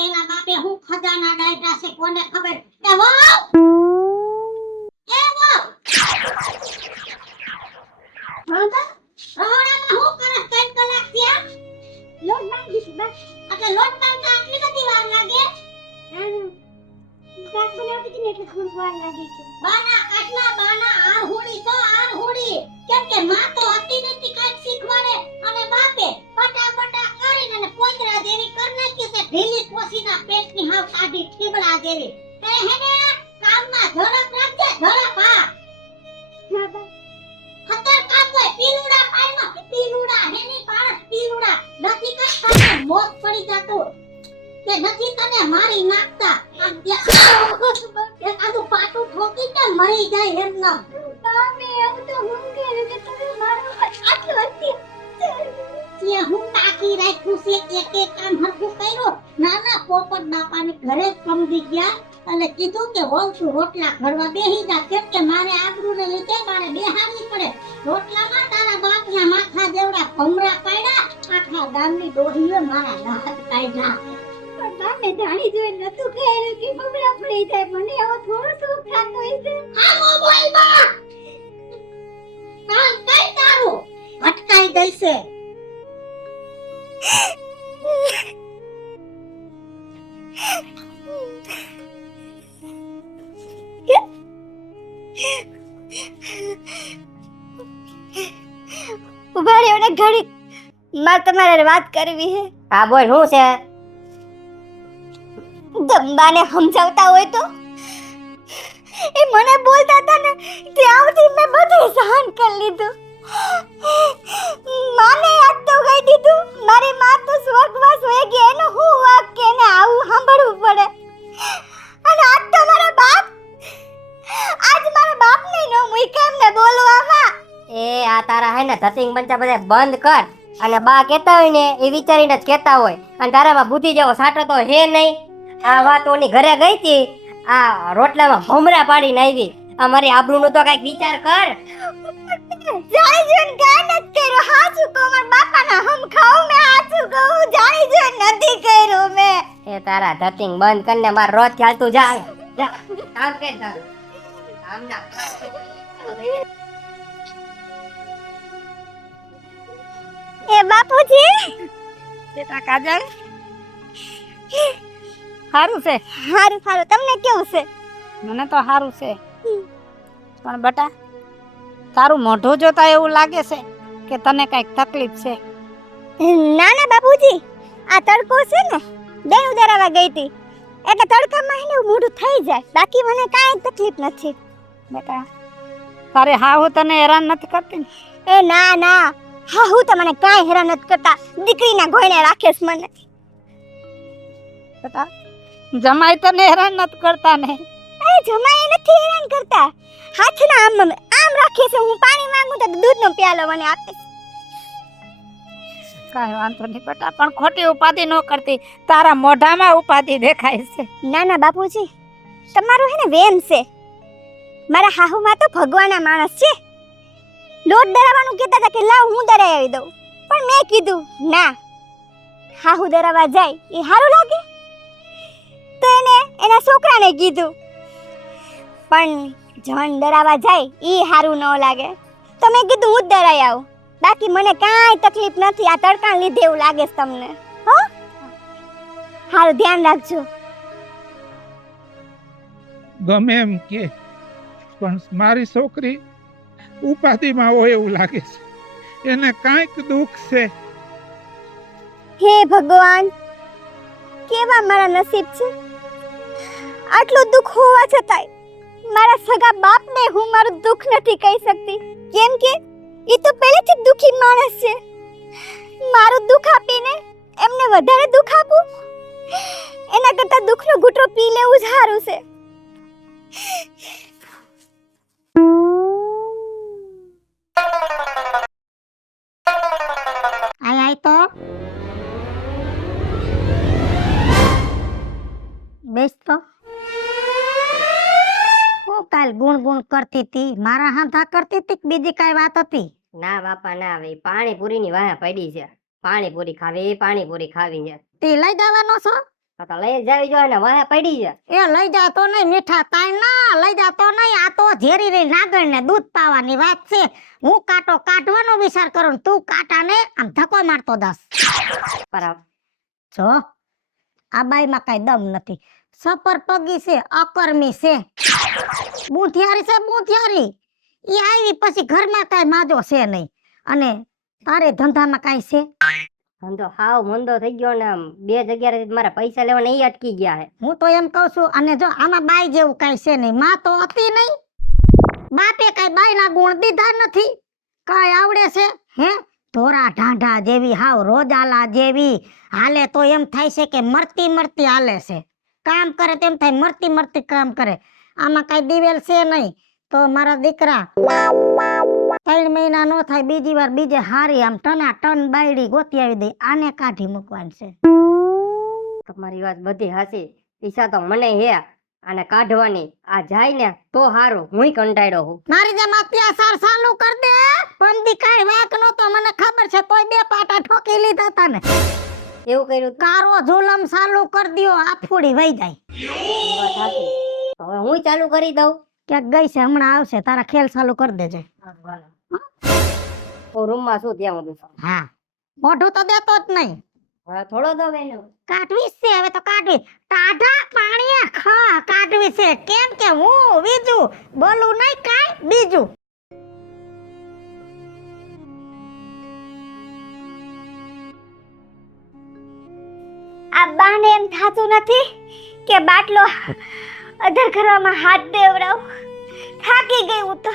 એના બાપે હું ખજાના ડાયટા છે કોને ખબર એ વહુ રોહડા રોહડામાં હું કરે 3 કલાક થયા લોટ બાંધી દીધી બસ એટલે લોટ બાંધતા આટલી બધી વાર લાગે શાક બનાવતી હતી ને એટલે થોડી વાર લાગી છે બાના કાટલા બાના આરહુડી તો આરહુડી કેમ કે માં તો હતી નથી કાઈ શીખવાડે અને બાપે પટાપટા કરીને અને પોતરા જેવી કર નાખી છે ઢીલી કોસીના પેટની હાવ કાઢી ઠીબડા જેવી તે હેને કામમાં ઝડપ રાખજે ઝડપ હા ખતર કામ હોય પીલુડા પાયમાં પીલુડા હેની પાડસ પીલુડા નથી કાઈ મોત પડી જાતો કે નથી તને મારી નાખતા આમ આદુ પાટું ઠોકી કે મરી જાય એમ ના તમે એવું તો હું કે તમે મારો આટલો હતી કે હું તાકી રાખ્યું છે એક એક કામ હરખું કર્યો નાના પોપટ બાપાને ઘરે જ સમજી ગયા અને કીધું કે હોવ તું રોટલા ઘડવા બેહી જા કેમ કે મારે આબરૂને લીધે મારે બેહાડવી પડે રોટલામાં તારા બાપના માથા જેવડા ભમરા પાડ્યા આખા ગામની ડોહીએ મારા દાંત કાઢ્યા પણ બાપે જાણી જોઈ નતું કહેલું કે ભમરા પડી જાય મને હવે થોડો સુખ થતો હશે આ મોબાઈલમાં કામ કઈ તારું અટકાઈ દઈશે ઉભારી અને ઘડી મારે તમારે વાત કરવી હે હા બોલ શું છે દંબાને સમજાવતા હોય તો એ મને બોલતા હતા ને ત્યાંથી મેં બધું સહન કરી લીધું માને યાદ તો ગઈ દીધું મારી માં તો સ્વર્ગવાસ હોય ગઈ એનો હું વાક્ય ને આવું સાંભળવું પડે અને આજ તો મારા બાપ ને નો મુઈ કેમને બોલવામાં એ આ તારા હે ને ધતિંગ બંચા બધા બંધ કર અને બા કહેતા હોય ને એ વિચારીને જ કહેતા હોય અને તારામાં બુદ્ધિ જેવો સાટો તો હે નહીં આ વાતોની ઘરે ગઈ હતી આ રોટલામાં ભમરા પાડીને આવી અમારી આબરૂનું તો કઈક વિચાર કર જાણી જોઈને કાંઈ નથી કર્યું હાચું કહું મારા બાપાના હમ ખાઉં મેં હાચું કહું જાણી જોઈને નથી કર્યું મેં એ તારા ધતિંગ બંધ કરીને માર રોજ ચાલતું જા જા કામ કર તારું કામ ના એ બાપુજી બેટા કાજલ સારું છે હારું તમને કેવું છે મને તો સારું છે પણ બેટા તારું મોઢું જોતા એવું લાગે છે કે તને કઈક તકલીફ છે ના ના બાપુજી આ તડકો છે ને દહીં ઉતારવા ગઈ હતી એટલે તડકામાં એને મોઢું થઈ જાય બાકી મને કાંઈ તકલીફ નથી બેટા તારે હાહુ તને હેરાન નથી કરતી એ ના હા હું તો મને કાંઈ હેરાન નથી કરતા દીકરીના ઘોઈને રાખે છે મને બેટા જમાઈ તને હેરાન નથી કરતા ને અરે જમાઈ નથી હેરાન કરતા હાથના આમ રાખે છે હું પાણી માંગુ તો દૂધનો પ્યાલો મને આપે કાંઈ વાંધો નહીં બેટા પણ ખોટી ઉપાધિ ન કરતી તારા મોઢામાં ઉપાધિ દેખાય છે ના બાપુજી તમારું હે ને વેમ છે મારા હાહુમાં તો ભગવાનના માણસ છે લોટ દરાવવાનું કહેતા હતા કે લાવ હું દરાવી આવી દઉં પણ મેં કીધું ના હાહુ દરાવા જાય એ સારું લાગે તો એને એના છોકરાને કીધું પણ જણ દરાવા જાય એ સારું ન લાગે તો મેં કીધું હું જ દરાઈ આવું બાકી મને કાંઈ તકલીફ નથી આ તડકાને લીધે એવું લાગે છે તમને હો સારું ધ્યાન રાખજો ગમે એમ કે પણ મારી છોકરી ઉપાધિમાં હોય એવું લાગે છે એને કાંઈક દુઃખ છે હે ભગવાન કેવા મારા નસીબ છે આટલું દુઃખ હોવા છતાંય મારા સગા બાપને હું મારું દુઃખ નથી કહી શકતી કેમ કે એ તો પહેલેથી દુઃખી માણસ છે મારું દુઃખ આપીને એમને વધારે દુઃખ આપું એના કરતાં દુઃખનો ઘૂંટડો પી લેવું જ સારું છે આય તો બેસ તો હું કાલ ગુણ કરતી હતી મારા હાથા કરતી હતી બીજી કઈ વાત હતી ના બાપા ના હવે પાણીપુરી ની વાહ પડી છે પાણીપુરી ખાવી છે તે લઈ જવાનો છો તો લઈ જાવી જોઈએ ને વાહે પડી છે. એ લઈ જા તો નહીં મીઠા તાઈ ના લઈ જા તો નહીં. આ તો ઝેરી રહી નાગણ ને દૂધ પાવાની વાત છે. હું કાંટો કાઢવાનો વિચાર કરું ને તું કાંટાને આમ ધક્કો મારતો દસ. પર જો આ બાઈમાં કાંઈ દમ નથી. સપર પગી છે, અકર્મી છે, બુંથિયારી છે બુંથિયારી. ઈ આવી પછી ઘરમાં કાંઈ માજો છે નહીં. અને તારે ધંધામાં કાંઈ છે? ધંધો હાવ મંદો થઈ ગયો ને આમ 2 જગ્યાએ મારા પૈસા લેવાના ઈ અટકી ગયા હે. હું તો એમ કહું છું. અને જો આમાં બાઈ જેવું કાંઈ છે નહીં. માં તો હતી નહીં. બાપે કાંઈ બાઈના ગુણ દીધા નથી. કાંઈ આવડે છે હે? ધોરા ઢાંઢા જેવી હાવ રોજાલા જેવી હાલે તો એમ થાય છે કે મરતી મરતી હાલે છે. કામ કરે તેમ થાય મરતી મરતી કામ કરે. આમાં કાંઈ દિવેલ છે નહીં. તો મારા દીકરા 3 મહિના નો થાય બીજી વાર બીજે હારી આમ ટના ટન બાયડી ગોતી આવી દે. આને કાઢી મૂકવાની છે. તમારી વાત બધી હાચી. ઈચ્છા તો મને હે આને કાઢવાની. આ જાય ને તો હારું. હુંય કંટાળ્યો હું. મારી જેમ અત્યાચાર ચાલુ કર દે. પંદી કાંઈ વાંક નતો મને ખબર છે. તોય 2 પાટા ઠોકી લીધા તા ને. એવું કર્યું તું? કારો ઝુલમ ચાલુ કર દ્યો. આ ફૂડી વઈ જાય. ઈ વાત હાચી. હવે હુંય ચાલુ કરી દઉં. ક્યાંક ગઈ છે હમણાં આવશે. તારા ખેલ ચાલુ કરી દેજે. હું રૂમમાં છું ત્યાં હું બેસું. હા મોઢું તો દેતો જ નહીં. હવે થોડો દો એનો. કાઢવી છે હવે તો કાઢવી. ટાઢા પાણીએ ખા કાઢવી છે. કેમ કે હું બીજું બોલું નહીં કાંઈ બીજું. આ બાને એમ થાતું નથી કે બાટલો અધર કરવામાં હાથ દેવડાવ. થાકી ગઈ હું તો.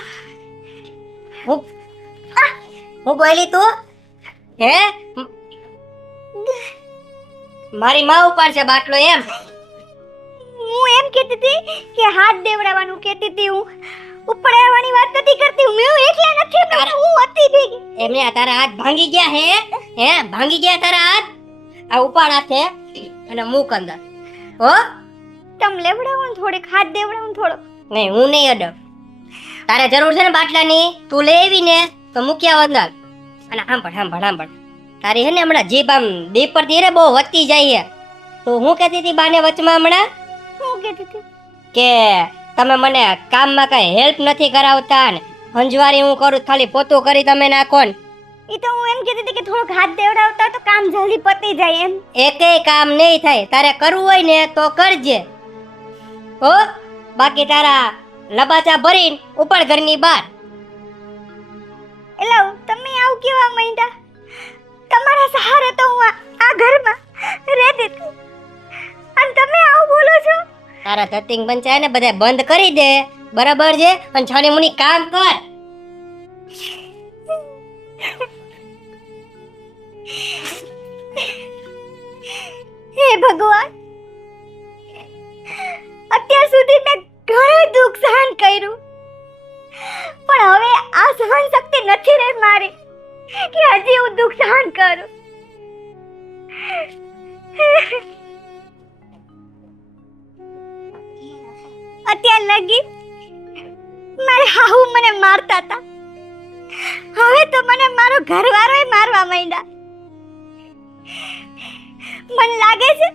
હું બોલી તું હે? મારી માં ઉપાડશે બાટલો એમ? હું એમ કહેતી હતી કે હાથ દેવડાવવાનું કહેતી હતી. હું ઉપડાવવાની વાત નથી કરતી. હું એકલા નથી પણ હું હતી ભેગી. એમને તારા હાથ ભાંગી ગયા હે? હે ભાંગી ગયા તારા હાથ? આ ઉપાડ હાથે અને મૂક અંદર. હો તમ લેવડાવો ને થોડીક હાથ દેવડાવો ને થોડો. નહીં હું નહીં અડબ. તારે જરૂર છે ને બાટલાની? તું લઈ આવી ને તો મૂક્યા અંદર. અને સાંભળ તારી હે ને હમણાં જીભ આમ દીપ પર ધીરે બહુ વધતી જાય છે. તો હું કહેતી હતી બાને વચમાં હમણાં હું કહેતી હતી કે તમે મને કામમાં કઈ હેલ્પ નથી કરાવતા ને હંજવારી હું કરું ખાલી પોતું કરી તમે નાખો ને. ઈ તો હું એમ કહેતી હતી કે થોડોક હાથ દેવડાવતા તો કામ જલ્દી પતી જાય એમ. એકેય કામ નહીં થાય. તારે કરવું હોય ને તો કરજે હો. બાકી તારા લબાચા ભરીને ઉપર ઘરની બહાર. એટલે તમે આવું કેવા માંડ્યા? તમારા સહારે તો હું આ ઘરમાં રહેતી હતી અને તમે આવું બોલો છો? તારા ધતિંગ પંચાય ને બધા બંધ કરી દે બરાબર છે. અને છાની મુની કામ કર. હે ભગવાન, અત્યાર સુધી મેં ઘણું દુઃખ સહન કર્યું પણ હવે આ સહન શક્તિ નથી રહી મારી કે હજી હું દુઃખ સહન કરું. અત્યાર લગી મારે હાહુ મને મારતા હતા. હવે તો મને મારો ઘરવાળોય મારવા માંડ્યા. મને લાગે છે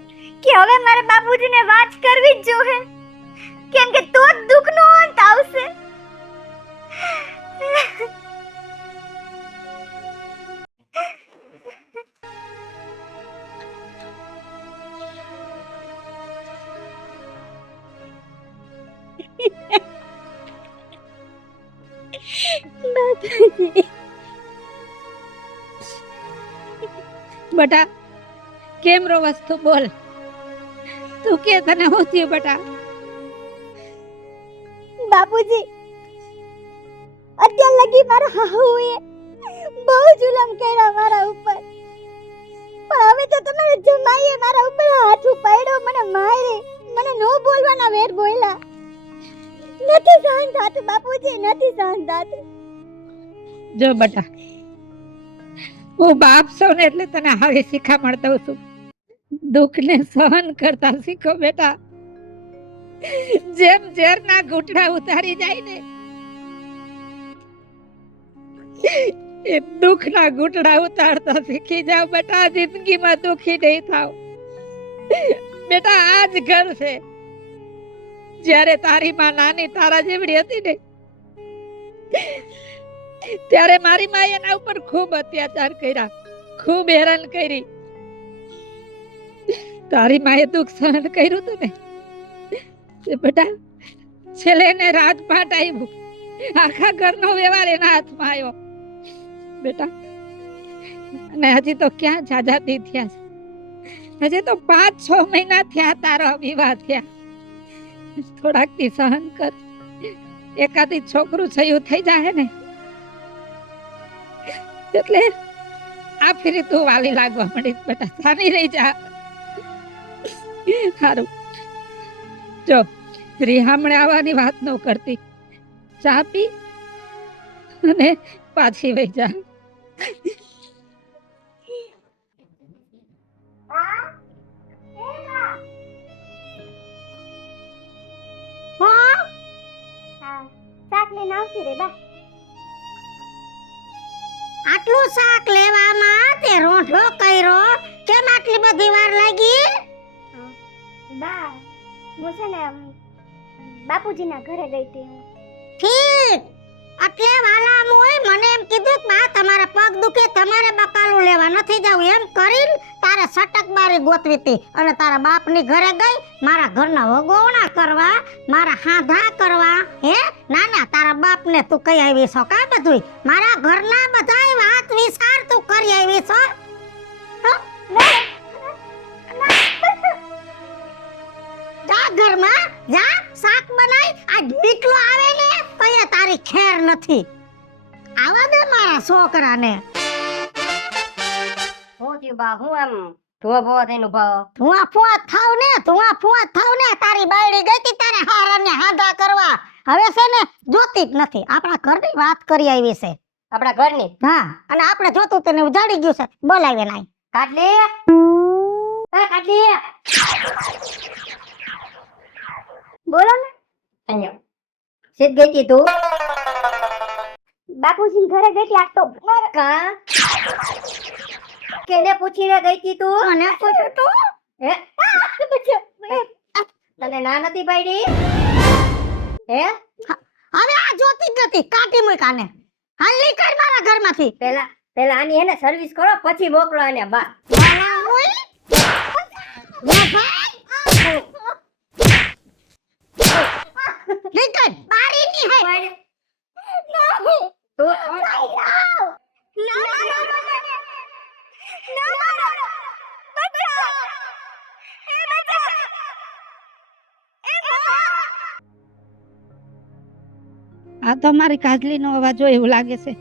કે હવે મારે બાપુજીને વાત કરવી જ જોઈએ કેમ કે તો જ દુઃખનો અંત આવશે. બેટા કેમ રો વસ્તુ બોલ. તું કે તને હું થયું બેટા? બાપુજી, અત્યાર લગી મારા હાહુએ બહુ જુલમ કર્યા મારા ઉપર પણ હવે તો તમારા જમાઈએ મારા ઉપર હાથ ઉપાડ્યો, મને માર્યો, મને નો બોલવાના વેર બોલ્યા. નથી સહન થાતું બાપુજી, નથી સહન થાતું. જો બેટા, હું બાપ છું ને એટલે તને આવી શીખામણ દઉં છું. દુઃખને સહન કરતા શીખો બેટા. જેમ ઝેરના ઘૂંટડા ઉતારી જાય ને એ દુઃખના ઘૂંટડા ઉતારતા શીખી જાવ બેટા. જિંદગીમાં દુઃખી નહીં થાવ. બેટા આ જ ઘર છે. જ્યારે તારી માં નાની તારા જેવડી હતી ને ત્યારે મારી માએ એના ઉપર ખૂબ અત્યાચાર કર્યા, ખૂબ હેરાન કરી. તારી માએ દુઃખ સહન કર્યું હતું ને બેટા, છેલ્લે એને રાજપાટ આવ્યું, આખા ઘરનો વ્યવહાર એના હાથમાં આવ્યો બેટા. અને હજી તો ક્યાં જાજાતી થયા છે, હજી તો 5-6 મહિના થયા તારા વિવાહ થયા. થોડાક દી સહન કર, એકાદી છોકરું થયું થઈ જાય ને એટલે આ ફેરી તું વાલી લાગવા માંડીશ બેટા. સાની રહી જા. સારું જો રિહામણે આવવાની વાત ન કરતી, ચા પી અને પાછી વહી જા. શાક લઈને આવતી રે બા. આટલું શાક લેવામાં તે રોંઢો કર્યો, કેમ આટલી બધી વાર લાગી? બા હું છે ને બાપુજીના ઘરે ગઈ હતી. ઠીક, એટલે વાલા મોય મને એમ કીધું કે બા તમારા પગ દુખે, તમારે બકાલું લેવા નથી જાવું એમ કરીને તારે સટક બારી ગોતવી હતી. અને તારા બાપની ઘરે ગઈ મારા ઘરના વગોવણા કરવા, મારા હાંધા કરવા. હે નાના તારા બાપને તું કઈ આવી છો કા બધુંય? મારા ઘરના બધાય વાત વિચાર તું કરી આવી છો. જા ઘરમાં જા, શાક બનાય. આ નીકળો આવે ને કઈ તારી ખેર નથી. આવા દે મારા છોકરાને. હું થયું બા? હું આમ ધોભો થઈને ઉભો? તું આ ફુઆત થાવ ને, તું આ ફુઆત થાવ ને. તારી બાયડી ગઈ તી તારે હારાને હાંધા કરવા. હવે છે ને જોતી જ નથી. આપણા ઘરની વાત કરી આવી છે. આપણા ઘરની? હા, અને આપણે જોતું તેને ઉજાડી ગયું છે. બોલાવે નાય કાટલી, એ કાટલી, બોલો ને. અહીંયા સીધ ગઈ તી તું? બાપુજીના ઘરે ગઈ હતી. આજ તો કા કેને પૂછીને ગઈ તી તું? અને પૂછ્યું તું હે? તને ના નથી પાડી? હે? હવે આ જોતી જ નથી. કાઢી મૂક આને. હાલ નીકળ મારા ઘરમાંથી. પેલા આની એને સર્વિસ કરો પછી મોકલો આને બા. વાલા હોય લે ભાઈ, નીકળ બારી ની હે. તું આ તો મારી કાજલીનો અવાજ હોય એવું લાગે છે.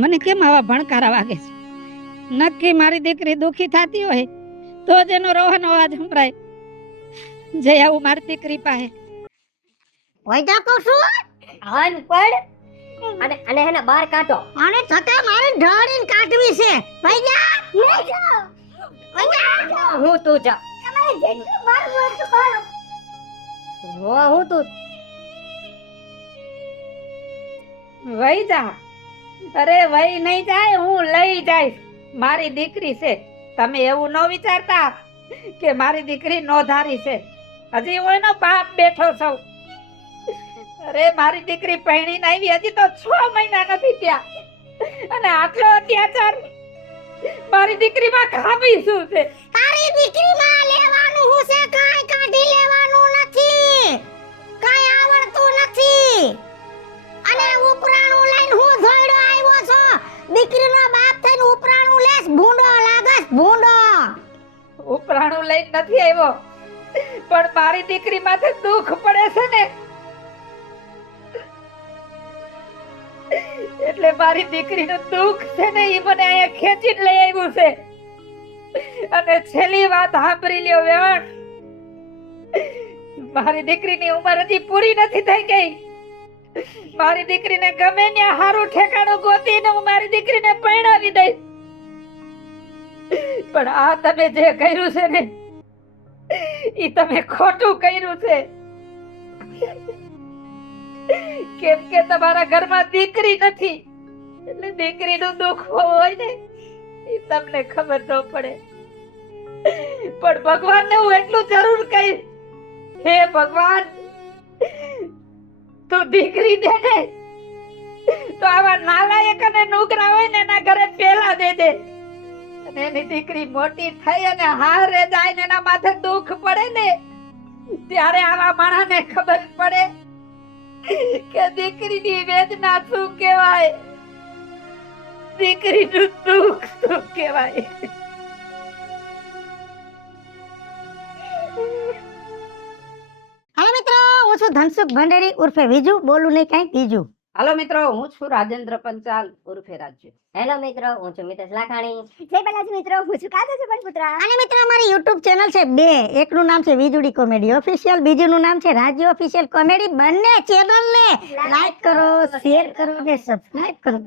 મને કેમ આવા ભણકારા વાગે છે? નક્કી મારી દીકરી દુખી થતી હોય તો જ એનો રોહનો અવાજ સંભળાય. જઈ આવું મારી દીકરી પાસે. હોય જા તો શું? આન પડ અને એને બહાર કાઢો. આને થતા મારે ઢળીને કાઢવી છે. ભાઈ જા ભાઈ જા. હું તું જા. હું તું વહી જા. અરે વહી નહીં જાય, હું લઈ જઈશ. મારી દીકરી છે. તમે એવું ન વિચારતા કે મારી દીકરી નોધારી છે. હજી હું એનો બાપ બેઠો છું. અરે મારી દીકરી પરણીને આવી હજી તો 6 મહિના નથી થયા અને આટલો અત્યાચાર મારી દીકરીમાં ખામી શું છે? તારી દીકરીમાં લેવાનું હું છે? કાઈ કાઢી લેવાનું નથી. કાઈ આવડતું નથી. અને ઉપરાણું લઈને હું ધોઈડો આવ્યો છો. દીકરીનો બાપ થઈને ઉપરાણું લેસ. ભૂંડો લાગસ ભૂંડો. ઉપરાણું લઈને નથી આવ્યો, પણ મારી દીકરી માથે દુઃખ પડે છે ને એટલે મારી દીકરીનું દુઃખ છે ને એ મને અહીંયા ખેંચીને લઈ આવ્યું છે. અને છેલ્લી વાત સાંભળી લ્યો વેણ, મારી દીકરીની ઉંમર હજી પૂરી નથી થઈ ગઈ. મારી દીકરીને ગમે ત્યાં સારું ઠેકાણું ગોતીને હું મારી દીકરીને પરણાવી દઈશ. પણ આ તમે જે કર્યું છે ને ઈ તમે ખોટું કર્યું છે. કેમ કે તમારા ઘરમાં દીકરી નથી એટલે દીકરીનું દુઃખ હોય ને એ તમને ખબર ન પડે. પણ ભગવાનને હું એટલું જરૂર કહીશ, હે ભગવાન તું દીકરી દે ને તો આવા નાલાયક અને નુગરા હોય ને એના ઘરે પેલા દે અને એની દીકરી મોટી થઈ અને હારે જાય ને એના માથે દુઃખ પડે ને ત્યારે આવા માણસને ખબર પડે કે દીકરીની વેદના શું કહેવાય, દીકરીનું દુઃખ શું કહેવાય. હાલો મિત્રો, હું છું ધનસુખ ભંડેરી ઉર્ફે વિજુ, બોલું નહીં કઈ બીજું. હાલો મિત્રો, હું છું રાજેન્દ્ર પંચાલ ઉર્ફે રાજ્ય. હેલો મિત્રો, હું છું મિતેશ લાખાણી. જય બાલાજી મિત્રો, હું છું કાજલ સુપરપુત્રા. અને મિત્રો અમારી યુટ્યુબ ચેનલ છે બે, એકનું નામ છે વીજુડી કોમેડી ઓફિશિયલ, બીજુંનું નામ છે રાજ્ય ઓફિશિયલ કોમેડી. બંને ચેનલને લાઈક કરો, શેર કરો અને સબસ્ક્રાઇબ કરો.